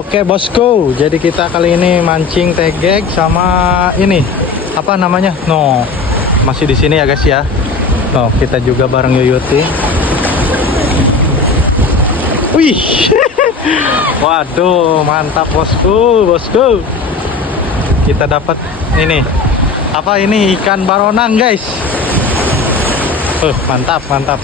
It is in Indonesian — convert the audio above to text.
Oke bosku, jadi kita kali ini mancing tegek sama ini apa namanya? No, masih di sini ya guys ya. No, kita juga bareng Yuyuti. Wih, waduh, mantap bosku, bosku. Kita dapat ini apa ini ikan baronang guys. Mantap, mantap.